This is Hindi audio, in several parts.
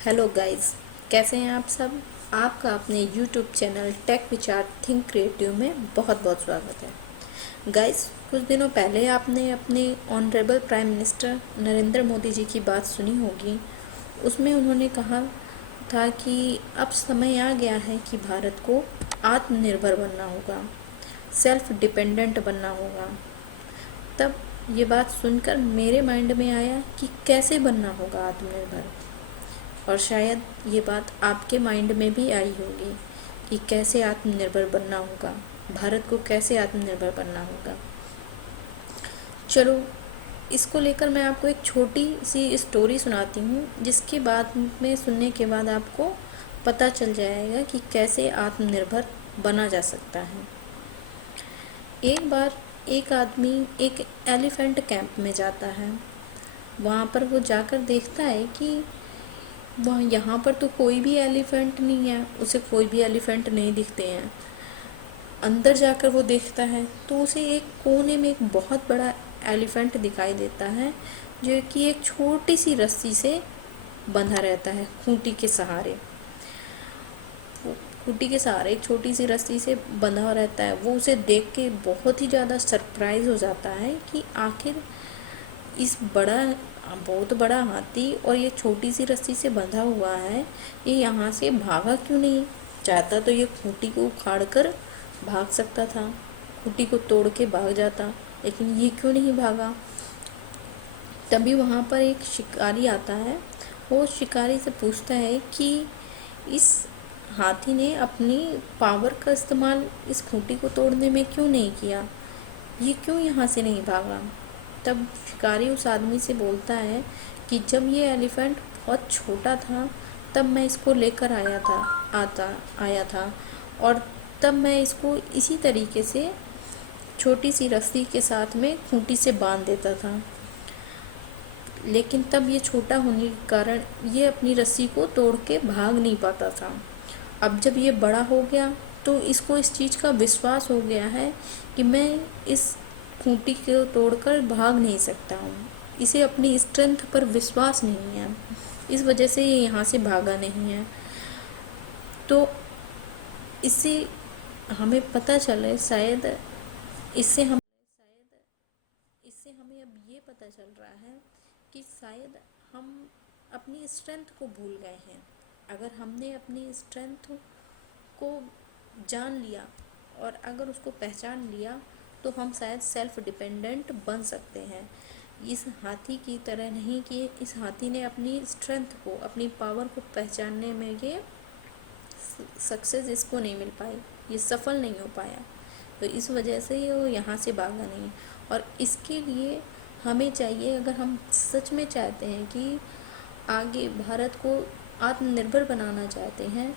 हेलो गाइस, कैसे हैं आप सब। आपका अपने यूट्यूब चैनल टेक विचार थिंक क्रिएटिव में बहुत बहुत स्वागत है। गाइस, कुछ दिनों पहले आपने अपने honourable prime minister Narendra Modi ji की बात सुनी होगी। उसमें उन्होंने कहा था कि अब समय आ गया है कि भारत को आत्मनिर्भर बनना होगा, सेल्फ डिपेंडेंट बनना होगा। तब ये बात सुनकर मेरे माइंड में आया कि कैसे बनना होगा आत्मनिर्भर, और शायद ये बात आपके माइंड में भी आई होगी कि कैसे आत्मनिर्भर बनना होगा, भारत को कैसे आत्मनिर्भर बनना होगा। चलो, इसको लेकर मैं आपको एक छोटी सी स्टोरी सुनाती हूँ, जिसके बाद में सुनने के बाद आपको पता चल जाएगा कि कैसे आत्मनिर्भर बना जा सकता है। एक बार एक आदमी एक एलिफेंट कैंप में जाता है। वहाँ पर वो जाकर देखता है कि वहाँ यहाँ पर तो कोई भी एलिफेंट नहीं है, उसे कोई भी एलिफेंट नहीं दिखते हैं। अंदर जाकर वो देखता है तो उसे एक कोने में एक बहुत बड़ा एलिफेंट दिखाई देता है, जो कि एक छोटी सी रस्सी से बंधा रहता है, खूंटी के सहारे। खूंटी के सहारे एक छोटी सी रस्सी से बंधा रहता है। वो उसे देख के बहुत ही ज़्यादा सरप्राइज हो जाता है कि आखिर इस बहुत बड़ा हाथी और ये छोटी सी रस्सी से बंधा हुआ है, ये यहाँ से भागा क्यों नहीं। चाहता तो ये खूंटी को उखाड़ कर भाग सकता था, खूंटी को तोड़ के भाग जाता, लेकिन ये क्यों नहीं भागा। तभी वहाँ पर एक शिकारी आता है। वो शिकारी से पूछता है कि इस हाथी ने अपनी पावर का इस्तेमाल इस खूंटी को तोड़ने में क्यों नहीं किया, ये क्यों यहाँ से नहीं भागा। तब शिकारी उस आदमी से बोलता है कि जब ये एलिफेंट बहुत छोटा था तब मैं इसको लेकर आया था, और तब मैं इसको इसी तरीके से छोटी सी रस्सी के साथ में खूंटी से बांध देता था, लेकिन तब ये छोटा होने के कारण ये अपनी रस्सी को तोड़ के भाग नहीं पाता था। अब जब ये बड़ा हो गया तो इसको इस चीज़ का विश्वास हो गया है कि मैं इस खूंटी को तोड़कर भाग नहीं सकता हूँ। इसे अपनी स्ट्रेंथ पर विश्वास नहीं है, इस वजह से ये यहाँ से भागा नहीं है। तो इससे हमें पता चले शायद इससे हमें अब ये पता चल रहा है कि शायद हम अपनी स्ट्रेंथ को भूल गए हैं। अगर हमने अपनी स्ट्रेंथ को जान लिया और अगर उसको पहचान लिया तो हम शायद सेल्फ डिपेंडेंट बन सकते हैं। इस हाथी की तरह नहीं कि इस हाथी ने अपनी स्ट्रेंथ को, अपनी पावर को पहचानने में ये सक्सेस इसको नहीं मिल पाई, ये सफल नहीं हो पाया, तो इस वजह से वो यहाँ से भागा नहीं। और इसके लिए हमें चाहिए, अगर हम सच में चाहते हैं कि आगे भारत को आत्मनिर्भर बनाना चाहते हैं,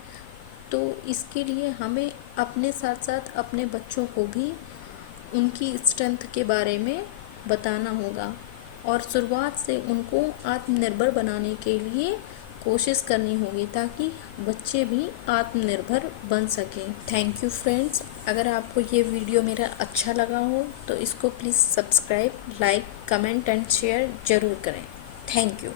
तो इसके लिए हमें अपने साथ साथ अपने बच्चों को भी उनकी स्ट्रेंथ के बारे में बताना होगा, और शुरुआत से उनको आत्मनिर्भर बनाने के लिए कोशिश करनी होगी, ताकि बच्चे भी आत्मनिर्भर बन सकें। Thank you friends. अगर आपको ये वीडियो मेरा अच्छा लगा हो तो इसको please subscribe, like, comment and share ज़रूर करें। Thank you.